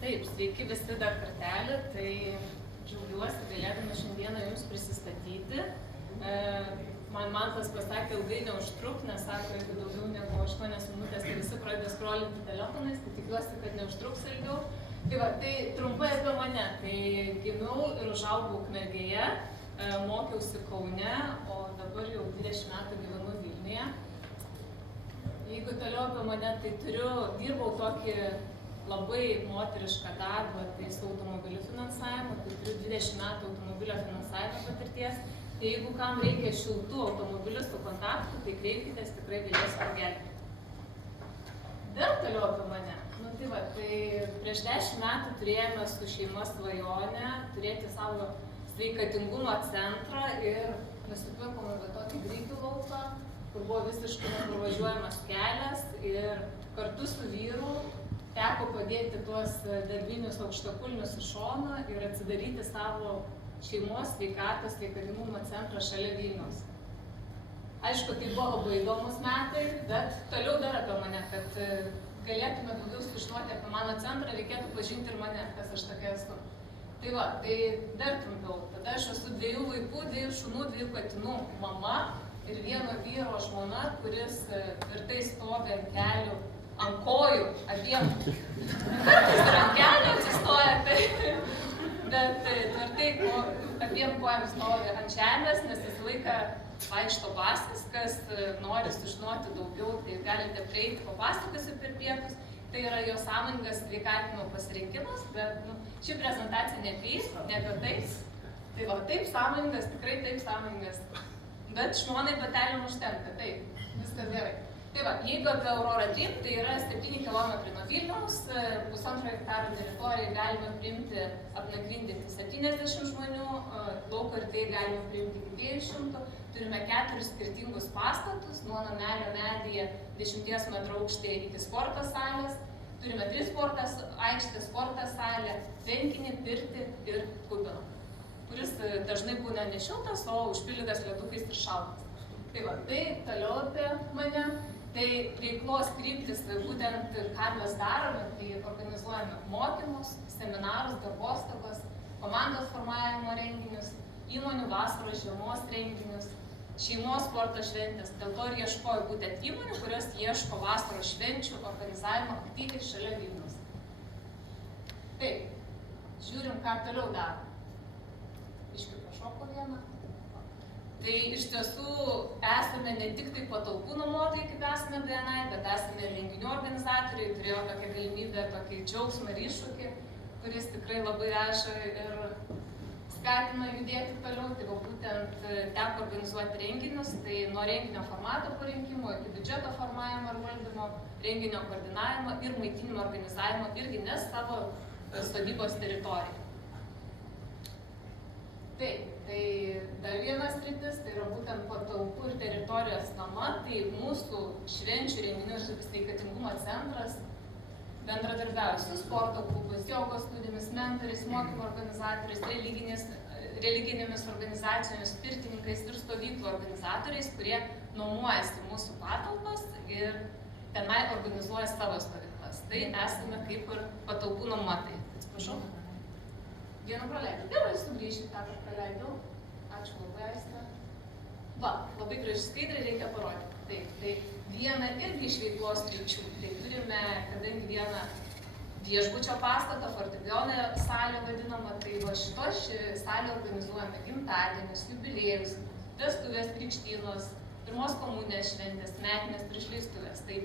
Taip, sveiki visi dar kartelį, tai džiaugiuosi galėdama šiandieną jums prisistatyti. Man tas pasakė ilgai neužtruk, nes sako, jeigu daugiau negu 8 minutės, tai visi pradeda scrollinti telefonais, tai tikiuosi, kad neužtruks ilgiau. Tai trumpai apie mane. Tai gimiau ir užaugau Ukmergėje, mokiausi Kaune, o dabar jau 20 metų gyvenu Vilniuje. Jeigu toliau apie mane, tai dirbau tokį labai moterišką darbą, tai su automobilių finansavimu, tai turiu 20 metų automobilio finansavimo patirties. Tai jeigu kam reikia šiltų automobilistų kontaktų, tai kreipkitės, tikrai galėsiu pagelbėti. Dar toliau apie mane. Tai prieš 10 metų turėjome su šeima svajonę turėti savo sveikatingumo centrą ir nusipirkome tokį grikių lauką, kur buvo visiškai nepravažiuojamas kelias ir kartu su vyru teko padėti tuos darbinius aukštakulnius į šoną ir atsidaryti savo šeimos sveikatos sveikatingumo centrą šalia Vilniaus. Aišku, tai buvo labai įdomus metai, bet toliau dar apie mane, kad galėtume daugiau sužinoti apie mano centrą, reikėtų pažinti ir mane, kas aš tokia esu. Tai dar trumpiau. Tada aš esu 2 vaikų, 2 šunų, 2 patinų mama ir vieno vyro žmona, kuris tvirtai stovi ant kelių, ant kojų, abiem. Kartais ir ant kelių atsistoja, bet tvirtai abiem kojom stovi ant žemės, nes visą laiką vaikšto basas, kas nori sužinoti daugiau, tai galite prieiti, papasakosiu per pietus. Tai yra jo sąmoningas sveikatinimo pasirinkimas, bet ši prezentacija ne apie tai. Tai taip sąmoningas, tikrai taip sąmoningas. Bet žmonai batelių užtenka, taip, viskas gerai. Jeigu apie Aurora Dream, tai yra 7 km nuo Vilniaus, 1,5 hektaro teritoriją galime priimti, apnakvindinti 70 žmonių, lauko erdvėje galime priimti iki 200. Turime 4 skirtingus pastatus, nuo namelio medyje 10 metrų aukštė iki sporto salės. Turime 3 sporto aikštės, sporto salę, tvenkinį, pirtį ir kubiną, kuris dažnai būna ne šiltas, o užpildytas letukais ir šaltas. Tai toliau apie mane. Tai veiklos kryptis, būtent ką mes darome, tai organizuojame mokymus, seminarus, darbostogos, komandos formavimo renginius, įmonių vasaros žiemos renginius, šeimos sporto šventės. Dėl to ir ieškoju būtent įmonių, kurios ieško vasaros švenčių organizavimo aktyviai šalia Vilniaus. Taip, žiūrim, ką toliau darom. Iškiu pašoko vieną. Tai iš tiesų esame ne tik tai patalpų nuomotojai, kaip esame BNI, bet esame ir renginių organizatoriai. Turėjau tokią galimybę, tokį džiaugsmą ir iššūkį, kuris tikrai labai veža ir skatina judėti toliau. Tai būtent teko organizuoti renginius, tai nuo renginio formato parinkimo iki biudžeto formavimo ir valdymo, renginio koordinavimo ir maitinimo organizavimo irgi ne savo sodybos teritorijai. Taip, tai dar vienas sritis, tai yra būtent patalpų ir teritorijos nama, tai mūsų švenčių renginių ir sveikatingumo centras bendradarbiauja su sporto klubais, jogos studijomis, mentoriais, mokymo organizatoriais, religinėmis organizacijomis, pirtininkais ir stovyklų organizatoriais, kurie nuomojasi mūsų patalpas ir tenai organizuoja savo stovyklas. Tai esame kaip ir patalpų nuomotojai. Atsiprašau. Vieną praleidau. Gerai, sugrįžti tą, kur praleidau. Ačiū labai, Aiste. Labai graži skaidrė, reikia parodyti. Taip, tai viena irgi iš veiklos ryčių. Tai turime, kadangi vieną viešbučio pastatą, fortepijono salę vadinamą, tai šitoj salė organizuojame gimtadienius, jubiliejus, vestuvės, krikštynos, pirmos komunijos šventės, metinės ir išleistuvės. Tai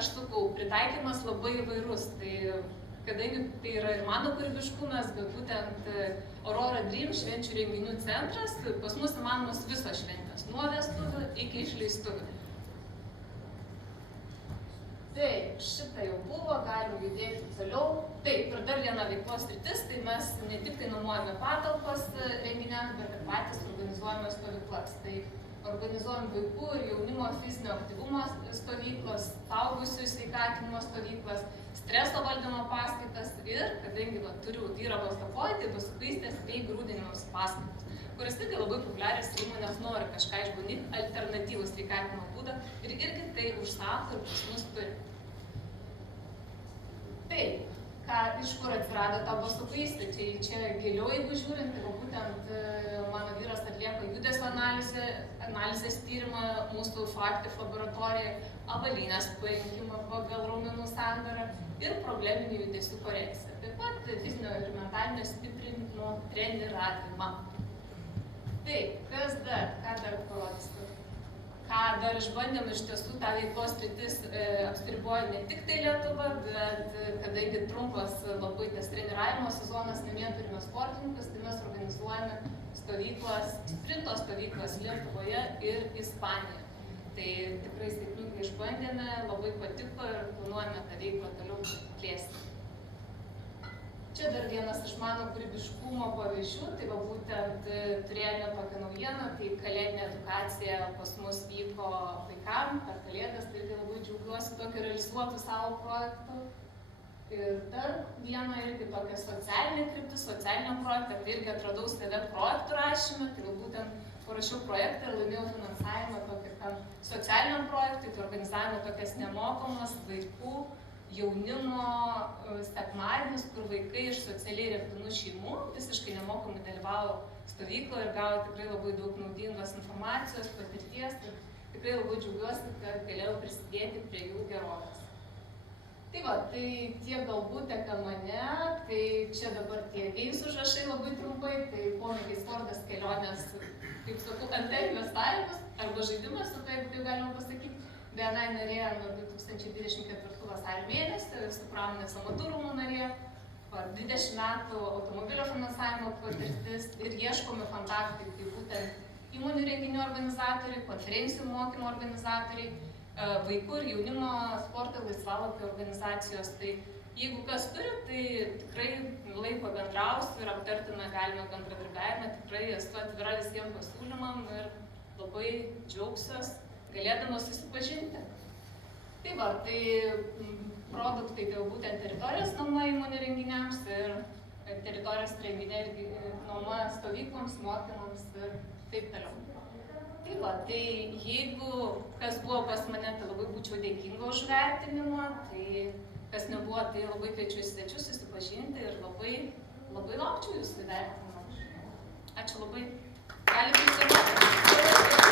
aš sakau, pritaikymas labai įvairus. Kadangi tai yra ir mano kūrybiškumas, bet būtent Aurora Dream švenčių renginių centras, pas mus įmanomas visos šventės, nuo vestuvių iki išleistuvių. Taip, šitą jau buvo, galim judėti toliau. Taip, ir dar viena veiklos sritis, tai mes ne tik tai nuomojame patalpas renginiams, bet ir patys organizuojame stovyklas. Tai organizuojam vaikų ir jaunimo fizinio aktyvumo stovyklas, suaugusiųjų sveikatinimo stovyklas, streso valdymo paskaitas ir, kadangi turiu vyravo stokoj, tai paskustės bei grūdinimus paskaitas, kuris irgi labai populiarios įmonės nori kažką išbandyti, alternatyvų sveikatinimo būdą ir irgi tai užsako ir pas mus turi. Taip, iš kur atsirado ta bastukystė. Tai čia giliau, jeigu žiūrint, tai būtent mano vyras atlieka judesio analizės tyrimą mūsų Faktif laboratorijoje, avalynės parinkimą pagal raumenų sandarą ir probleminių judesių korekciją. Taip pat fizinio ir mentalinio stiprinimo treniravimą. Taip, kas dar? Ką dar parodysiu? Ką dar išbandėm, iš tiesų ta veiklos sritis apsiriboja ne tik tai Lietuva, bet kadangi trumpas labai tas treniravimo sezonas, namie turime sportininkus, tai mes organizuojame stovyklas, sprinto stovyklas Lietuvoje ir Ispanijoje. Tai tikrai sėkmingai išbandėme, labai patiko ir planuojame tą veiklą toliau plėsti. Čia dar vienas iš mano kūrybiškumo pavyzdžių, tai va būtent turėjome tokią naujieną, tai kalėdinė edukacija pas mus vyko vaikam per kalėdas, tai irgi labai džiaugiuosi tokiu realizuotu savo projektu. Ir dar vieną irgi tokią socialinę kryptį, socialinę projektą, tai irgi atradau save projektų rašymą, tai va būtent parašiau projektą ir laimėjau finansavimą tokį tam socialiniam projektui, tai organizavome tokias nemokamas vaikų jaunimo sekmadienis, kur vaikai iš socialiai remtinų šeimų visiškai nemokamai dalyvavo stovykloje ir gavo tikrai labai daug naudingos informacijos, patirties ir tikrai labai džiaugiuosi, kad galėjau prisidėti prie jų gerovės. Tai va, tai tiek galbūt apie mane, tai čia dabar tie gėjus užrašai labai trumpai, tai pomėgis sportas kelionės, kaip sakau, ant investavimus arba žaidimas, su tai galima pasakyti. BNI narė nuo 2024 vasario mėnesį, su pramonės amatų rūmų narė, 20 metų automobilio finansavimo patirtis ir ieškomi kontaktai, tai būtent įmonių renginių organizatoriai, konferencijų mokymo organizatoriai, vaikų ir jaunimo sporto laisvalapio organizacijos. Tai jeigu kas turi, tai tikrai laiko bendrausiu ir aptartume galime bendradarbiavimą, tikrai esu atvira visiems pasiūlymam ir labai džiaugsiuos galėdama susipažinti. Tai va, tai produktai tai būtent teritorijos nuoma įmonių renginiams ir teritorijos renginiai irgi nuoma stovykloms, mokymams ir taip toliau. Tai va, tai jeigu kas buvo pas mane, tai labai būčiau dėkinga už vertinimą, tai kas nebuvo, tai labai kviečiu į svečius susipažinti ir labai laukčiau jūsų vertinimą. Ačiū labai. Galite įsivaizduoti.